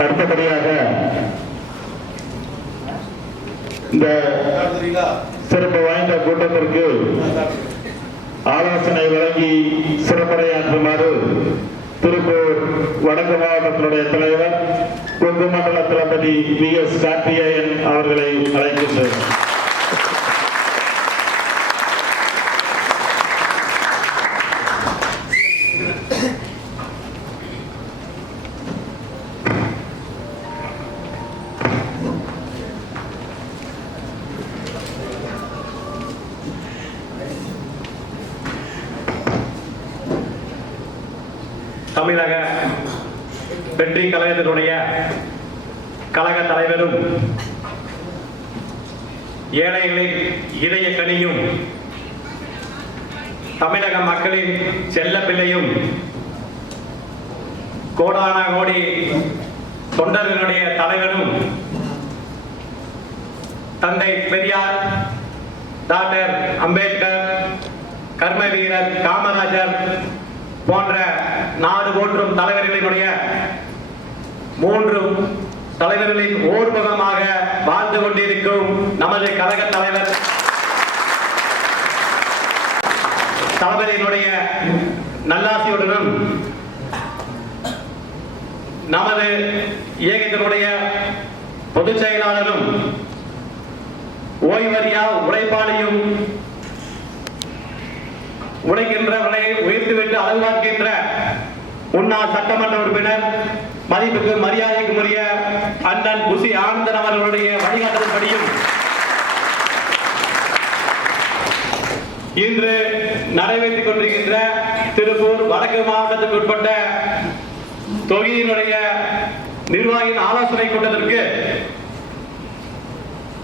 அடுத்தபடியாக இந்த சிறப்பு வாய்ந்த கூட்டத்திற்கு ஆலோசனை வழங்கி சிறப்புரையாற்றுமாறு திருப்பூர் வடக்கு மாவட்டத்தினுடைய தலைவர் கொங்கு மண்டல தளபதி வி எஸ் கார்த்திகேயன் அவர்களை அழைக்கின்றனர் தமிழக வெற்றி கழகத்தினுடைய கழக தலைவரும் ஏழைகளின் இதய கனியும் தமிழக மக்களின் செல்ல பிள்ளையும் கோடான கோடி தொண்டர்களுடைய தலைவரும் தந்தை பெரியார் டாக்டர் அம்பேத்கர் கர்ம வீரர் காமராஜர் போன்ற நாடு போற்றும் தலைவர்களினுடைய மூன்று தலைவர்களின் ஓர்முகமாக வாழ்ந்து கொண்டிருக்கும் நமது கழக தலைவர் தளபதியினுடைய நல்லாசியுடனும் நமது இயக்கத்தினுடைய பொதுச் செயலாளரும் ஓய்வறியா உழைப்பாளியும் உழைக்கின்றவனை உயர்த்திவிட்டு அழகு பார்க்கின்ற முன்னாள் சட்டமன்ற உறுப்பினர் மதிப்புக்கு மரியாதைக்கு உரிய அண்ணன் குசி ஆனந்தன் அவர்களுடைய வழிகாட்டுதல்படியும் இன்று நடைபெற்றுக் கொண்டிருக்கின்ற திருப்பூர் வடக்கு மாவட்டத்துக்கு உட்பட்ட தொகுதியினுடைய நிர்வாகியின் ஆலோசனை கூட்டத்திற்கு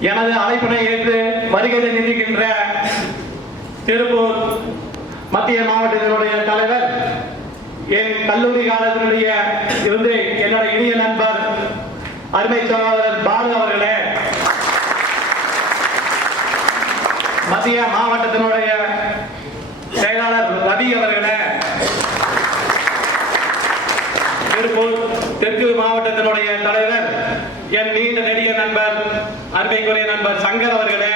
எனது அழைப்பினை ஏற்று வருகை நிற்கின்ற திருப்பூர் மத்திய மாவட்டத்தினுடைய தலைவர் என் கல்லூரி காலத்தினுடைய இருந்து என்னுடைய இனிய நண்பர் அருமை சகோதரர் பாலு அவர்களே. மத்திய மாவட்டத்தினுடைய செயலாளர் ரவி அவர்களே திருப்பூர் தெற்கு மாவட்டத்தினுடைய தலைவர் என் நீண்ட நெடிய நண்பர் அருமைக்குரிய நண்பர் சங்கர் அவர்களே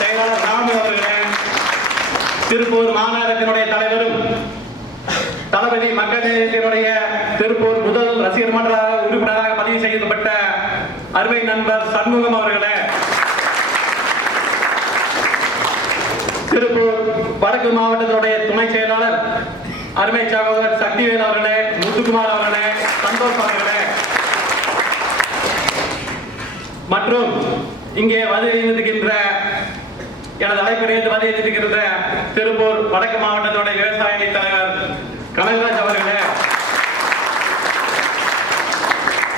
செயலாளர் ராமு அவர்களே திருப்பூர் மாநகரத்தினுடைய தலைவரும் தளபதி நிலையத்தினுடைய திருப்பூர் முதல் ரசிகர் மன்ற உறுப்பினராக பதிவு செய்யப்பட்ட அருமை நண்பர் சண்முகம் அவர்களே. திருப்பூர் வடக்கு மாவட்டத்தினுடைய துணை செயலாளர் அருமை சகோதரர் சக்திவேல் அவர்களே முத்துக்குமார் அவர்களே சந்தோஷ் அவர்களே. மற்றும் இங்கே வதவியிருக்கின்ற எனது அழைப்பினைந்து வருகின்ற திருப்பூர் வடக்கு மாவட்டத்தினுடைய விவசாய தலைவர் கமல்ராஜ் அவர்களே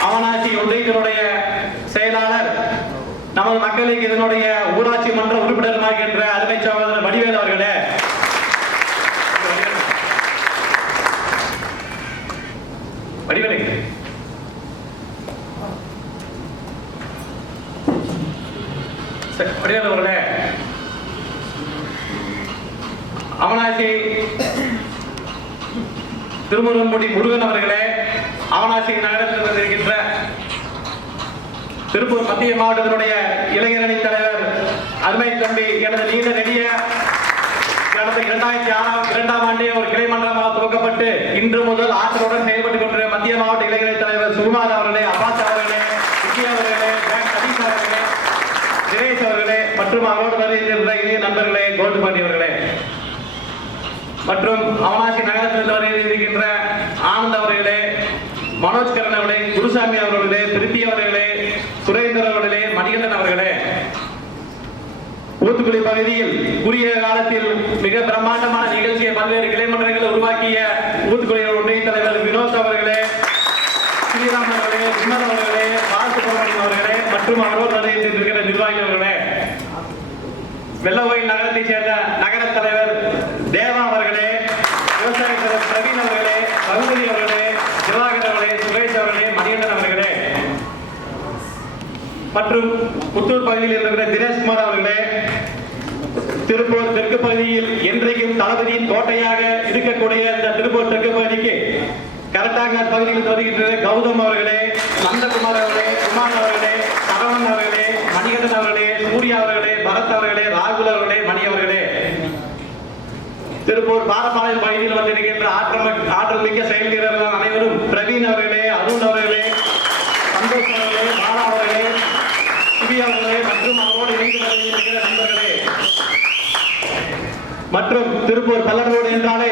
அவனாட்சி ஒன்றியத்தினுடைய செயலாளர் நமது மக்களுக்கு இதனுடைய ஊராட்சி மன்ற உறுப்பினருமாகின்ற அருமை சகோதரர் வடிவேல் அவர்களே. வடிவேலை. வடிவேல் அவர்களே. அவனாசி திருமுருகன்முடி முருகன் அவர்களே அவனாசி நகரத்தில் வந்திருக்கின்ற திருப்பூர் மத்திய மாவட்டத்தினுடைய இளைஞரணி தலைவர் அருமை தம்பி எனது நீண்ட நெடிய கடந்த இரண்டாயிரத்தி ஆறாம் இரண்டாம் ஆண்டே ஒரு கிளை மன்றமாக துவக்கப்பட்டு இன்று முதல் ஆற்றலுடன் செயல்பட்டுக் கொண்டிருக்கிற மத்திய மாவட்ட இளைஞரணி தலைவர் சுகுமார் அவர்களே அப்பாஸ் அவர்களே விஜய் அவர்களே சதீஷ் அவர்களே தினேஷ் அவர்களே மற்றும் அவரோடு வருகின்ற இளைய நண்பர்களே கோல்டுபாண்டி அவர்களே. மற்றும் அவனாசி நகரத்திலிருந்து வருகின்ற ஆனந்த் அவர்களே மனோஜ் கரன் அவர்களே குருசாமி அவர்களே திருப்தி அவர்களே சுரேந்தர் அவர்களே மணிகண்டன் அவர்களே. ஊத்துக்குடி பகுதியில் குறுகிய காலத்தில் மிக பிரம்மாண்டமான நிகழ்ச்சியை பல்வேறு கிளைமன்றங்களை உருவாக்கிய ஊத்துக்குடி ஒன்றிய தலைவர் வினோத் அவர்களே ஸ்ரீராம் அவர்களே விமன் அவர்களே பாலசுப்ரமணியம் அவர்களே மற்றும் அவரோடு வருகின்ற நிர்வாகி அவர்களே. வெள்ளவோயில் நகரத்தைச் சேர்ந்த நகர தலைவர் தேவா அவர்கள் விவசாய தலைவர் பிரவீன் அவர்களே ரகுபதி அவர்களே திவாகர் அவர்களே சுரேஷ் அவர்களே மணிகண்டன் அவர்களே மற்றும் புத்தூர் பகுதியில் இருக்கிற தினேஷ்குமார் அவர்களே திருப்பூர் தெற்கு பகுதியில் என்றைக்கும் தளபதியின் கோட்டையாக இருக்கக்கூடிய இந்த திருப்பூர் தெற்கு பகுதிக்கு கரெக்டாக பகுதியில் வருகின்ற கௌதம் அவர்களே நந்தகுமார் அவர்களே குமார் அவர்களே சரவணன் அவர்களே மணிகண்டன் அவர்களே சூர்யா அவர்களே பரத் அவர்களே ராகுல் அவர்களே மணி அவர்களே. திருப்பூர் பாரபாளையம் பகுதியில் வந்திருக்கின்ற ஆற்றல் ஆற்றல் மிக்க செயல் வீரர்கள் அனைவரும் பிரவீன் அவர்களே சந்தோஷ் அவர்களே பாலா அவர்களே சிவி அவர்களே மற்றும் அவரோடு இணைந்து வருகின்ற நண்பர்களே மற்றும் திருப்பூர் பல்லரோடு என்றாலே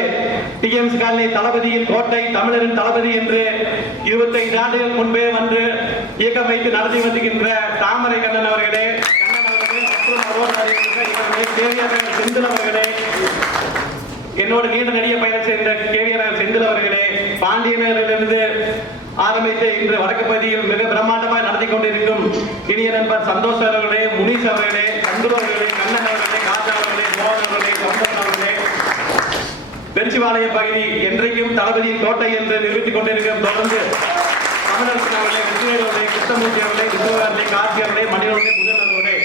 டிஎம்சி காலனி தளபதியின் கோட்டை தமிழரின் தளபதி என்று இருபத்தைந்து ஆண்டுகள் முன்பே வந்து இயக்கம் வைத்து நடத்தி வருகின்ற தாமரை கண்ணன் அவர்களே செந்தில் அவர்களே என்னோடு நீண்ட நடிகை பயணம் செய்த கேவியர் செந்தில் அவர்களே பாண்டியனரிலிருந்து ஆரம்பித்து இன்று வடக்கு பகுதியில் மிக பிரம்மாண்டமாக நடத்தி கொண்டிருக்கும் இனிய நண்பர் சந்தோஷ் அவர்களே முனீஷ் அவர்களே சந்துரு அவர்களே கண்ணன் அவர்களே காஜா அவர்களே மோகன் அவர்களே சந்தோஷ் அவர்களே பெருச்சிவாளையம் பகுதி என்றைக்கும் தளபதியின் கோட்டை என்று நிரூபித்துக் கொண்டிருக்கிறோம் தொடர்ந்து தமிழரசன் அவர்களே விஷ்ணுவேல் அவர்களே கிருஷ்ணமூர்த்தி அவர்களே விஷ்ணுவர் அவர்களே கார்த்தி அவர்களே மணிவர்களே முதல் அவர்களே.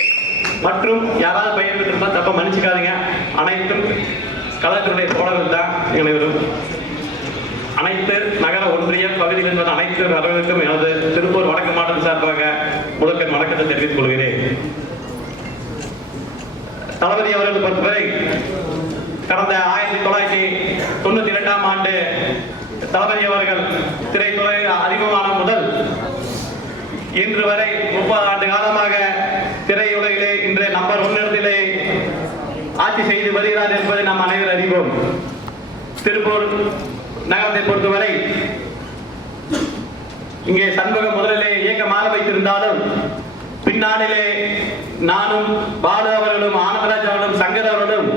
மற்றும் யாராவது பையன் இருந்தால் தப்ப மன்னிச்சுக்காதீங்க. அனைத்தும் கலெக்டருடைய தோழர்கள் தான் அனைவரும் அனைத்து நகர ஒன்றிய பகுதியில் இருந்த அனைத்து நபர்களுக்கும் எனது திருப்பூர் வடக்கு மாவட்டம் சார்பாக முதற்கண் வணக்கத்தை தெரிவித்துக் கொள்கிறேன். தளபதி அவர்கள் பொறுத்தவரை கடந்த ஆயிரத்தி தொள்ளாயிரத்தி தொண்ணூத்தி இரண்டாம் ஆண்டு தளபதி அவர்கள் திரைத்துறை அறிமுகமான முதல் இன்று வரை முப்பது ஆண்டு காலமாக திரையுலகிலே இன்று நம்பர் ஒன்னிடத்திலே ஆட்சி செய்து வருகிறார் என்பதை நாம் அனைவரும் அறிவோம். திருப்பூர் நகரத்தை பொறுத்தவரை இங்கே சண்முகம் முதலிலே இயக்கம் வைத்திருந்தாலும் பின்னாளிலே நானும் பாலு அவர்களும் ஆனந்தராஜ் அவர்களும் சங்கர் அவர்களும்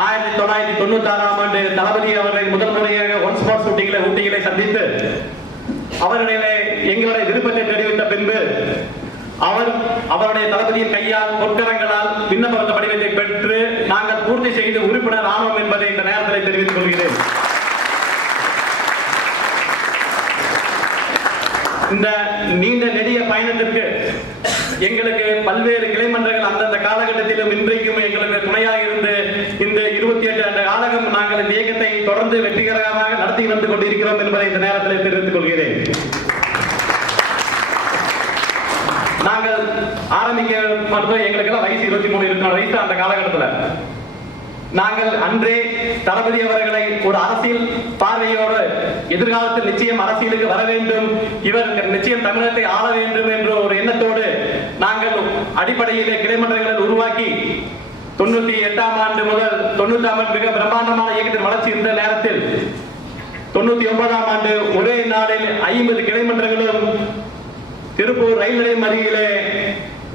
ஆயிரத்தி தொள்ளாயிரத்தி தொண்ணூத்தி ஆறாம் ஆண்டு தளபதி அவர்களை முதல் முறையாக ஒன் ஸ்பாட் ஷூட்டிங்கில் ஊட்டிகளை சந்தித்து அவர்களிலே எங்களுடைய விருப்பத்தை தெரிவித்த பின்பு அவர் அவருடைய தளபதியின் கையால் பொற்கரங்களால் விண்ணப்ப படிவத்தை பெற்று நாங்கள் பூர்த்தி செய்து உறுப்பினர் ஆனோம் என்பதை இந்த நேரத்தில் தெரிவித்துக் கொள்கிறேன். இந்த நீண்ட நெடிய பயணத்திற்கு எங்களுக்கு பல்வேறு கிளைமன்றங்கள் அந்தந்த காலகட்டத்திலும் இன்றைக்கும் எங்களுக்கு துணையாக இருந்து இந்த இருபத்தி எட்டு ஆண்டு காலகம் நாங்கள் இந்த இயக்கத்தை தொடர்ந்து வெற்றிகரமாக நடத்தி வந்து கொண்டிருக்கிறோம் என்பதை இந்த நேரத்தில் தெரிவித்துக் கொள்கிறேன். நாங்கள் ஆரம்பிக்க மட்டும் எங்களுக்கு எல்லாம் வயசு இருபத்தி மூணு இருபத்தி வயசு அந்த காலகட்டத்தில். நாங்கள் அன்றே தளபதி அவர்களை ஒரு அரசியல் பார்வையோடு எதிர்காலத்தில் நிச்சயம் அரசியலுக்கு வர வேண்டும். இவர் நிச்சயம் தமிழகத்தை ஆள வேண்டும் என்ற ஒரு எண்ணத்தோடு நாங்கள் அடிப்படையிலே கிளைமன்றங்களை உருவாக்கி தொண்ணூத்தி எட்டாம் ஆண்டு முதல் தொண்ணூத்தாம் ஆண்டு மிக பிரம்மாண்டமான இயக்கத்தின் வளர்ச்சி இருந்த நேரத்தில் தொண்ணூத்தி ஒன்பதாம் ஆண்டு ஒரே நாளில் ஐம்பது கிளைமன்றங்களும் திருப்பூர் ரயில் நிலையம் அருகிலே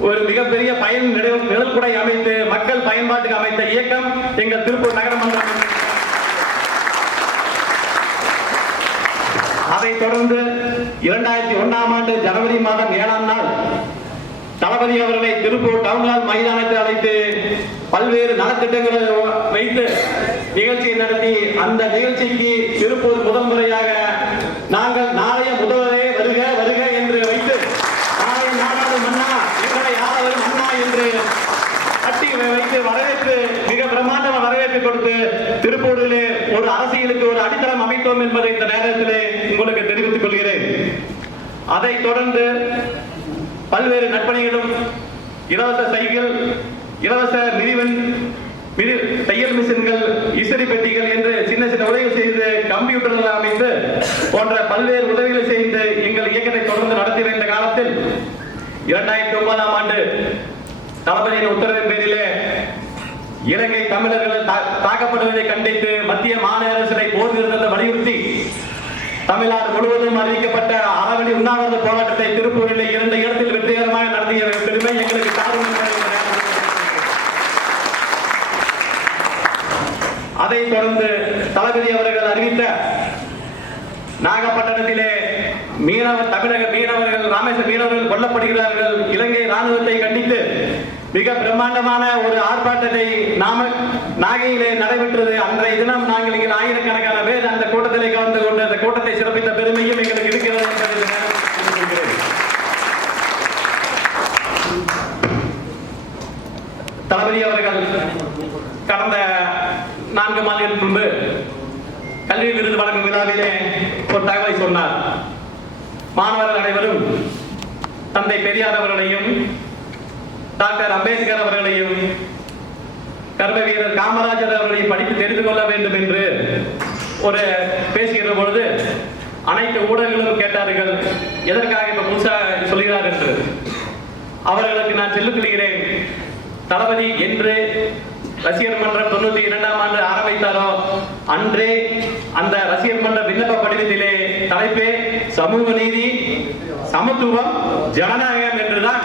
ஒரு மிகப்பெரிய பயன் நிழல் குடை அமைத்து மக்கள் பயன்பாட்டுக்கு அமைத்த இயக்கம் எங்கள் திருப்பூர் நகரமன்றம். அதைத் தொடர்ந்து இரண்டாயிரத்தி ஒன்னாம் ஆண்டு ஜனவரி மாதம் ஏழாம் நாள் தளபதி அவர்களை திருப்பூர் டவுன் ஹால் மைதானத்தில் அழைத்து பல்வேறு நலத்திட்டங்களை வைத்து நிகழ்ச்சியை நடத்தி அந்த நிகழ்ச்சிக்கு திருப்பூர் முதல் முறையாக நாங்கள் நாளைய முதல்வரே வருக வருக என்று வைத்து நாளை நாடாளு மன்னா எங்களை ஆளவர் மன்னா என்று கட்டி வைத்து வரவேற்று மிக பிரம்மாண்டமான வரவேற்பு கொடுத்து திருப்பூரிலே ஒரு அரசியலுக்கு ஒரு அடித்தளம் அமைத்தோம் என்பதை இந்த நேரத்திலே உங்களுக்கு தெரிவித்துக் கொள்கிறேன். அதைத் தொடர்ந்து பல்வேறு நற்பணிகளும் இலவச சைக்கிள் இலவச மிதிவன் மிதி தையல் மிஷின்கள் இசரி பெட்டிகள் என்று சின்ன சின்ன உதவிகள் செய்து கம்ப்யூட்டர்கள் அமைத்து போன்ற பல்வேறு உதவிகளை செய்து எங்கள் இயக்கத்தை தொடர்ந்து நடத்தி வந்த காலத்தில் இரண்டாயிரத்தி ஒன்பதாம் ஆண்டு தளபதியின் உத்தரவின் பேரிலே இலங்கை தமிழர்கள் தா- தாக்கப்படுவதை கண்டித்து மத்திய மாநில அரசை போர் நிறுத்தத்தை வலியுறுத்தி தமிழ்நாடு முழுவதும் அறிவிக்கப்பட்ட அறவழி உண்ணாவிரத போராட்டத்தை திருப்பூரில் இரண்டு இடத்தில் வெற்றிகரமாக நடத்திய பெருமை எங்களுக்கு சாரும் அதை தொடர்ந்து தளபதி அவர்கள் அறிவித்த நாகப்பட்டினத்திலே மீனவர் தமிழக மீனவர்கள் ராமேஸ்வர மீனவர்கள் கொல்லப்படுகிறார்கள். இலங்கை ராணுவத்தை கண்டித்து மிக பிரம்மாண்டமான ஒரு ஆர்ப்பாட்டத்தை நாம நாகையிலே நடைபெற்றது. அன்றைய தினம் நாங்கள் இங்கே ஆயிரக்கணக்கான பேர் அந்த கூட்டத்திலே கலந்து கொண்டு அந்த கூட்டத்தை சிறப்பித்த பெருமையும் எங்களுக்கு இருக்கிறது தளபதி அவர்கள் கடந்த நான்கு மாதங்களுக்கு முன்பு கல்வி விருது வழங்கும் விழாவிலே ஒரு தகவலை சொன்னார். மாணவர்கள் அனைவரும் தந்தை பெரியார் அவர்களையும் டாக்டர் அம்பேத்கர் அவர்களையும் கர்ம வீரர் காமராஜர் அவர்களையும் படித்து தெரிந்து கொள்ள வேண்டும் என்று ஒரு பேசுகிற பொழுது அனைத்து ஊடகங்களும் கேட்டார்கள் எதற்காக இப்ப புதுசா சொல்கிறார்? என்று. அவர்களுக்கு நான் சொல்லிக் தளபதி என்று ரசிகர் மன்றம் தொண்ணூத்தி இரண்டாம் ஆண்டு ஆரம்பித்தாரோ அன்றே அந்த ரசிகர் மன்ற விண்ணப்ப படிவத்திலே தலைப்பே சமூக நீதி சமத்துவம் ஜனநாயகம் என்றுதான்.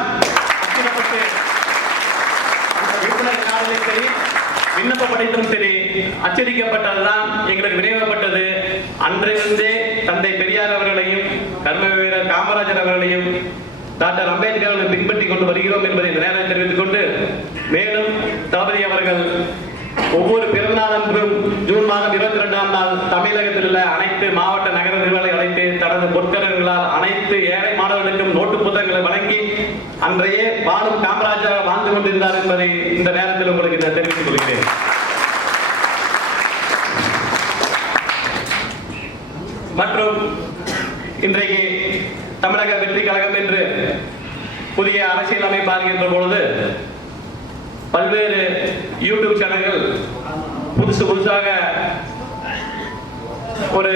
சரி விண்ணப்ப படித்தும் சரி அச்சடிக்கப்பட்டதுதான் எங்களுக்கு விநியோகப்பட்டது அன்றிலிருந்தே தந்தை பெரியார் அவர்களையும் கர்ம வீரர் காமராஜர் அவர்களையும் டாக்டர் அம்பேத்கர் அவர்களை பின்பற்றி கொண்டு வருகிறோம் என்பதை இந்த நேரத்தில் தெரிவித்துக் கொண்டு மேலும் தளபதி அவர்கள் ஒவ்வொரு பிறந்தநாளன்றும் ஜூன் மாதம் இருபத்தி ரெண்டாம் நாள் தமிழகத்தில் உள்ள அனைத்து மாவட்ட நகர நிர்வாகிகளை அழைத்து தனது பொற்கரர்களால் அனைத்து ஏழை மாணவர்களுக்கும் நோட்டு புத்தகங்களை வழங்கி அன்றையே பாலும் காமராஜர் வாழ்ந்து கொண்டிருந்தார் என்பதை இந்த நேரத்தில் உங்களுக்கு நான் தெரிவித்துக் கொள்கிறேன். மற்றும் இன்றைக்கு தமிழக வெற்றி கழகம் என்று புதிய அரசியல் அமைப்பு ஆகின்ற பொழுது பல்வேறு யூடியூப் சேனல்கள் புதுசு புதுசாக ஒரு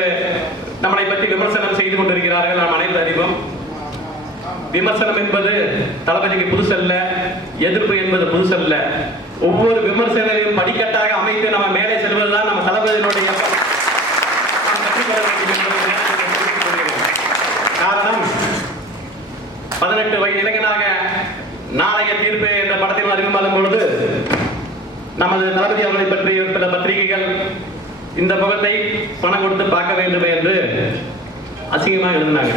நம்மளை பற்றி விமர்சனம் செய்து கொண்டிருக்கிறார்கள் நாம் அனைத்து அறிவோம். விமர்சனம் என்பது தளபதிக்கு புதுசல்ல எதிர்ப்பு என்பது புதுசல்ல. ஒவ்வொரு விமர்சனையும் படிக்கட்டாக அமைத்து நம்ம மேலே செல்வதுதான் நம்ம தளபதியினுடைய காரணம் பதினெட்டு வயது இளைஞனாக நாளைய தீர்ப்பு அறிமுகம் பொழுது நமது தளபதி அவர்களை பற்றி சில பத்திரிகைகள் இந்த முகத்தை பணம் கொடுத்து பார்க்க வேண்டும் என்று அசிங்கமாக எழுதினாங்க.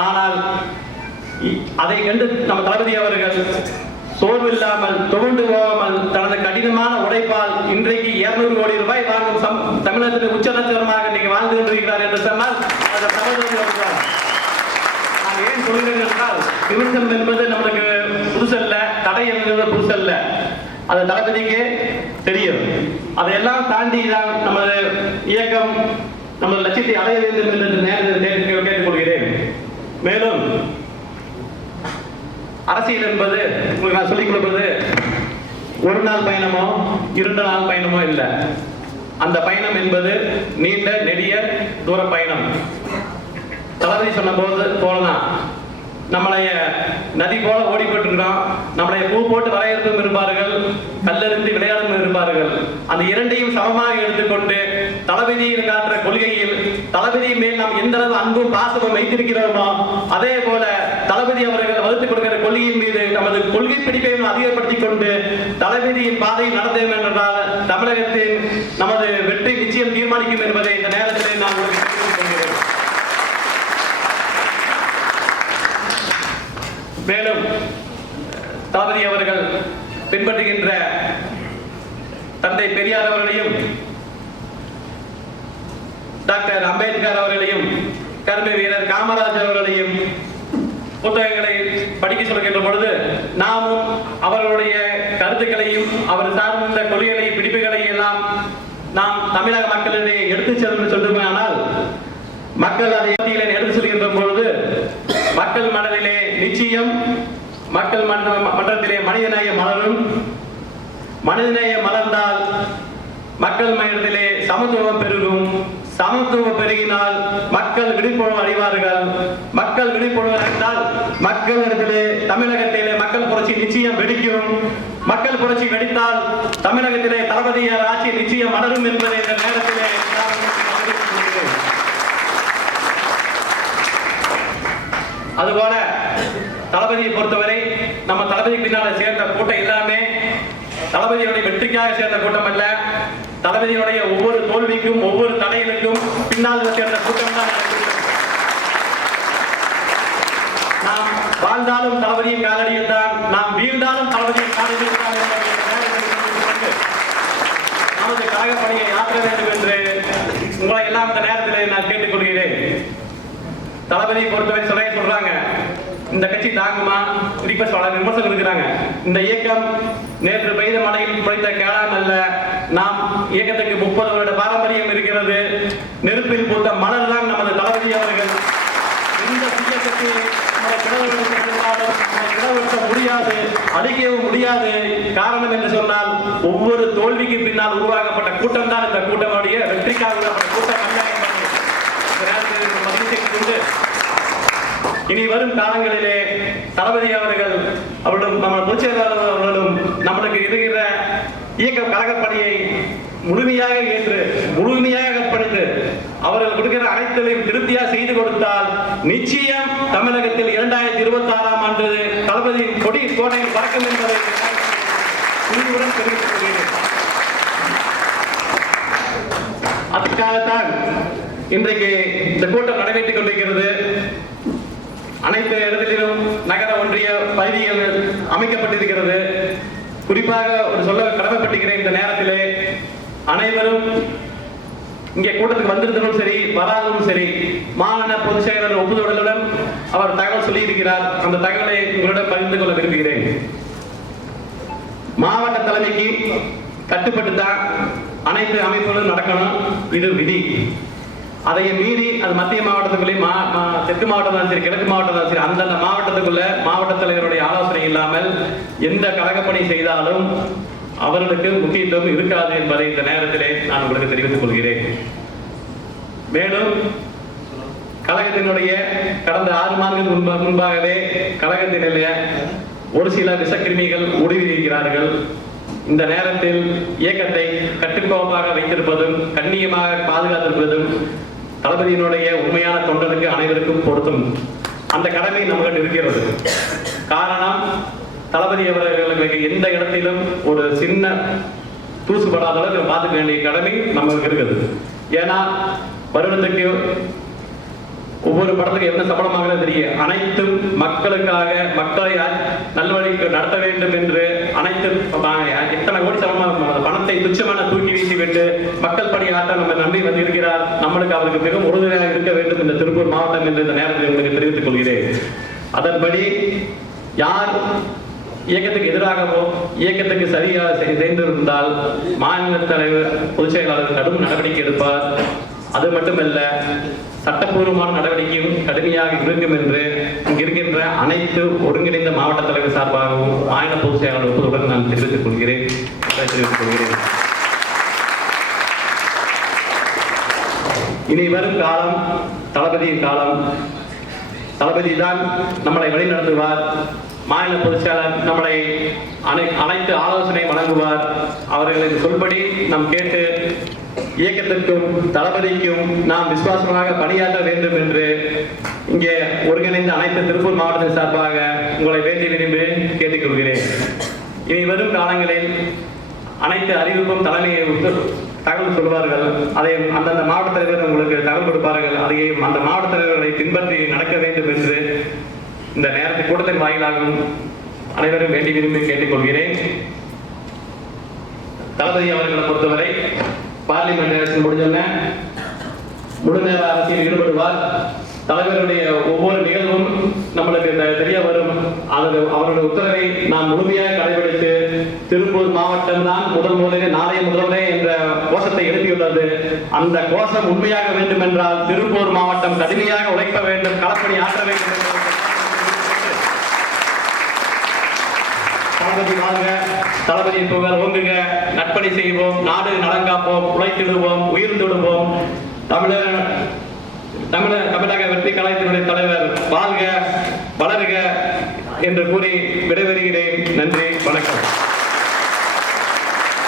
ஆனால் அதை கண்டு நம்ம தளபதி அவர்கள் சோர்வில்லாமல் துவண்டு போகாமல் தனது கடினமான உழைப்பால் இன்றைக்கு 200 கோடி ரூபாய் வாங்கும் சம்- தமிழகத்தில் உச்ச நட்சத்திரமாக இன்னைக்கு வாழ்ந்து கொண்டிருக்கிறார் என்று சொன்னால் அந்த தளபதி நான் ஏன் சொல்கிறேன் என்றால் விமர்சனம் என்பது நம்மளுக்கு தடை என்பது புதுசல்ல அது தளபதிக்கு தெரியும். அதையெல்லாம் தாண்டி தான் நமது இயக்கம் நமது லட்சியத்தை அடைய வேண்டும் என்று நேரத்தில் கேட்டுக்கொள்கிறேன். மேலும் அரசியல் என்பது உங்களுக்கு நான் சொல்லிக் கொடுப்பது ஒரு நாள் பயணமோ இரண்டு நாள் பயணமோ இல்லை. அந்த பயணம் என்பது நீண்ட நெடிய தூர பயணம். தளபதி சொன்ன போது போலதான் நம்மளைய நதி போல ஓடிப்பட்டு போட்டிருக்கிறோம் நம்மளைய பூ போட்டு வரையறுத்தும் இருப்பார்கள் கல்லறிந்து விளையாடும் இருப்பார்கள். அந்த இரண்டையும் சமமாக எடுத்துக்கொண்டு தளபதியில் காட்டுற கொள்கையில் தளபதி மேல் நாம் எந்த அளவு அன்பும் பாசமும் வைத்திருக்கிறோமோ அதே போல தளபதி அவர்கள் வகுத்து கொடுக்கிற கொள்கையின் மீது நமது கொள்கை பிடிப்பையும் அதிகப்படுத்திக் கொண்டு தளபதியின் பாதையில் நடந்தோம் என்றால் தமிழகத்தின் நமது வெற்றி நிச்சயம் தீர்மானிக்கும் என்பதை இந்த நேரத்தில் நான் உங்களுக்கு தெரிவித்துக் கொள்கிறேன் மேலும் தளபதி அவர்கள் பின்பற்றுகின்ற தந்தை பெரியார் அவர்களையும் டாக்டர் அம்பேத்கர் அவர்களையும் கருமை வீரர் காமராஜர் அவர்களையும் புத்தகங்களை படிக்க சொல்கின்ற பொழுது நாமும் அவர்களுடைய கருத்துக்களையும் அவர் சார்ந்த கொள்கைகளை பிடிப்புகளை எல்லாம் நாம் தமிழக மக்களிடையே எடுத்துச் சென்று சொல்லுமானால் மக்கள் அதை மத்தியிலே எடுத்து சொல்கின்ற பொழுது மக்கள் மனதிலே நிச்சயம். மக்கள் மன்றத்திலே மனிதநேயம் மலரும். மனிதநேயம் மலர்ந்தால் மக்கள் மன்றத்திலே சமத்துவம் பெருகும். சமத்துவம் பெருகினால் மக்கள் விழிப்புணர்வு அடைவார்கள். மக்கள் விழிப்புணர்வு அடைந்தால் மக்களிடத்திலே தமிழகத்திலே மக்கள் புரட்சி நிச்சயம் வெடிக்கும். மக்கள் புரட்சி வெடித்தால் தமிழகத்திலே தளபதியார் ஆட்சி நிச்சயம் மலரும் என்பதை இந்த நேரத்திலே அதுபோல தளபதியை பொறுத்தவரை நம்ம தளபதி பின்னால சேர்ந்த கூட்டம் எல்லாமே தளபதியுடைய வெற்றிக்காக சேர்ந்த கூட்டம் அல்ல. தளபதியுடைய ஒவ்வொரு தோல்விக்கும் ஒவ்வொரு தடைகளுக்கும் பின்னால் சேர்ந்த கூட்டம் தான் நாம் வாழ்ந்தாலும் தளபதியின் காலடியில் தான் நாம் வீழ்ந்தாலும் தளபதியின் காலடியில் தான் நமது பணியை ஆற்ற வேண்டும் என்று உங்களை எல்லாம் இந்த நேரத்தில் நான் கேட்டுக்கொள்கிறேன். தளபதியை பொறுத்தவரை சொல்ல சொல்றாங்க இந்த கட்சி தாங்குமா? ரிக்வஸ்ட் பல விமர்சனம் இருக்கிறாங்க இந்த இயக்கம் நேற்று பெய்த மழையில் முளைத்த கேளாம் அல்ல. நாம் இயக்கத்துக்கு முப்பது வருட பாரம்பரியம் இருக்கிறது. நெருப்பில் பூத்த மலர் தான் நமது தளபதி அவர்கள். இந்த இயக்கத்தை முடியாது. அழிக்கவும் முடியாது. காரணம் என்று சொன்னால் ஒவ்வொரு தோல்விக்கு பின்னால் உருவாக்கப்பட்ட கூட்டம் தான். இந்த கூட்டமுடைய வெற்றிக்காக கூட்டம் அல்ல என்பதை கொண்டு இனி வரும் காலங்களிலே தளபதி அவர்கள் அவர்களும் நம்ம பொதுச்செயலாளர் அவர்களும் நம்மளுக்கு இருக்கிற இயக்க கழகப்பணியை முழுமையாக ஏற்று முழுமையாக கற்பணித்து அவர்கள் கொடுக்கிற அனைத்தையும் திருப்தியாக செய்து கொடுத்தால் நிச்சயம் தமிழகத்தில் இரண்டாயிரத்தி இருபத்தி ஆறாம் ஆண்டு தளபதி கொடி கோட்டையில் பறக்கும் என்பதை உறுதியுடன் தெரிவித்துக் கொள்கிறேன். அதுக்காகத்தான் இன்றைக்கு இந்த கூட்டம் நடைபெற்றுக் கொண்டிருக்கிறது. அனைத்து இடத்திலும் நகர ஒன்றிய பகுதிகள் அமைக்கப்பட்டிருக்கிறது. குறிப்பாக ஒரு சொல்ல கடமைப்பட்டிருக்கிறேன் இந்த நேரத்திலே. அனைவரும் இங்கே கூட்டத்துக்கு வந்திருந்தாலும் சரி வராததும் சரி மாநில பொதுச் செயலர் ஒப்புதலுடன் அவர் தகவல் சொல்லியிருக்கிறார். அந்த தகவலை உங்களிடம் பகிர்ந்து கொள்ள விரும்புகிறேன். மாவட்ட தலைமைக்கு கட்டுப்பட்டு தான் அனைத்து அமைப்புகளும் நடக்கணும். இது விதி. அதை மீறி அது மத்திய மாவட்டத்துக்குள்ளே மா மா- தெற்கு மாவட்டம் சரி கிழக்கு மாவட்டம் சரி அந்தந்த மாவட்டத்துக்குள்ள மாவட்ட தலைவருடைய ஆலோசனை இல்லாமல் எந்த கழகப்பணி செய்தாலும் அவர்களுக்கு முக்கியத்துவம் இருக்காது என்பதை இந்த நேரத்திலே நான் உங்களுக்கு தெரிவித்துக் கொள்கிறேன். மேலும் கழகத்தினுடைய கடந்த ஆறு மாதங்கள் முன்பா முன்பாகவே கழகத்தினுடைய ஒரு சில விஷக்கிருமிகள் ஊடுருவியிருக்கிறார்கள் இந்த நேரத்தில் இயக்கத்தை கட்டுக்கோப்பாக வைத்திருப்பதும் கண்ணியமாக பாதுகாத்திருப்பதும் தளபதியினுடைய உண்மையான தொண்டனுக்கு அனைவருக்கும் பொருத்தும் அந்த கடமை நம்மகிட்ட இருக்கிறது. காரணம் தளபதி அவர்களுக்கு எந்த இடத்திலும் ஒரு சின்ன தூசுபடாத அளவுக்கு பார்த்துக்க வேண்டிய கடமை நமக்கு இருக்குது ஏன்னா வருடத்துக்கு ஒவ்வொரு படத்துக்கு என்ன சம்பளமாகிறது தெரியும் அனைத்தும் மக்களுக்காக மக்களை நல்வழிக்கு நடத்த வேண்டும் என்று அனைத்து எத்தனை கோடி சம்பளமாக பணத்தை துச்சமான தூக்கி வீசிவிட்டு மக்கள் பணியாற்ற நம்ம நம்பி வந்து இருக்கிறார் நம்மளுக்கு அவருக்கு மிகவும் உறுதுணையாக இருக்க வேண்டும் இந்த திருப்பூர் மாவட்டம் என்று இந்த நேரத்தில் உங்களுக்கு தெரிவித்துக் கொள்கிறேன். அதன்படி யார் இயக்கத்துக்கு எதிராகவோ இயக்கத்துக்கு சரியாக செய்திருந்தால் மாநில தலைவர் பொதுச் செயலாளர் கடும் நடவடிக்கை எடுப்பார். அது மட்டுமல்ல சட்டப்பூர்வமான நடவடிக்கையும் கடுமையாக இருக்கும் என்று இருக்கின்ற அனைத்து ஒருங்கிணைந்த மாவட்ட தலைவர் சார்பாகவும் மாநில பொதுச் செயலாளர் ஒப்புதலுடன் நான் தெரிவித்துக் கொள்கிறேன். தெரிவித்துக் கொள்கிறேன். இனி வரும் காலம் தளபதியின் காலம். தளபதி தான் நம்மளை வழிநடத்துவார். மாநில பொதுச்செயலாளர் நம்மளை அனை அனைத்து ஆலோசனை வழங்குவார். அவர்களின் சொல்படி நாம் கேட்டு இயக்கத்திற்கும் தளபதிக்கும் நாம் விசுவாசமாக பணியாற்ற வேண்டும் என்று இங்கே ஒருங்கிணைந்த அனைத்து திருப்பூர் மாவட்டத்தின் சார்பாக உங்களை வேண்டி விரும்பி கேட்டுக்கொள்கிறேன். இனி வரும் காலங்களில் அனைத்து அறிவிப்பும் தலைமையை தகவல் சொல்வார்கள். அதை அந்தந்த மாவட்ட தலைவர் உங்களுக்கு தகவல் கொடுப்பார்கள். அதையும் அந்த மாவட்ட தலைவர்களை பின்பற்றி நடக்க வேண்டும் என்று இந்த நேரத்தை கூட்டத்தின் வாயிலாகவும் அனைவரும் வேண்டி விரும்பி கேட்டுக்கொள்கிறேன். தளபதி அவர்களை பொறுத்தவரை பார்லிமெண்ட் எலெக்ஷன் முடிஞ்சோடனே முழுநேர அரசியல் ஈடுபடுவார். தலைவருடைய ஒவ்வொரு நிகழ்வும் நம்மளுக்கு தெரிய வரும். அவரது அவருடைய உத்தரவை நாம் முழுமையாக கடைபிடித்து திருப்பூர் மாவட்டம் தான் முதல் முதலே நாளைய முதல்வரே என்ற கோஷத்தை எழுப்பியுள்ளது. அந்த கோஷம் உண்மையாக வேண்டும் என்றால் திருப்பூர் மாவட்டம் கடுமையாக உழைக்க வேண்டும் களப்பணி ஆற்ற வேண்டும். என்று தளபதி வாழ்க. தளபதி புகழ் ஓங்குங்க நட்பணி செய்வோம். நாடு நலங்காப்போம் உழைத்திடுவோம் உயிர்த்திடுவோம் தமிழர் தமிழக தமிழக வெற்றி கழகத்தினுடைய தலைவர் வாழ்க வளர்க என்று கூறி விடைபெறுகிறேன். நன்றி. வணக்கம்.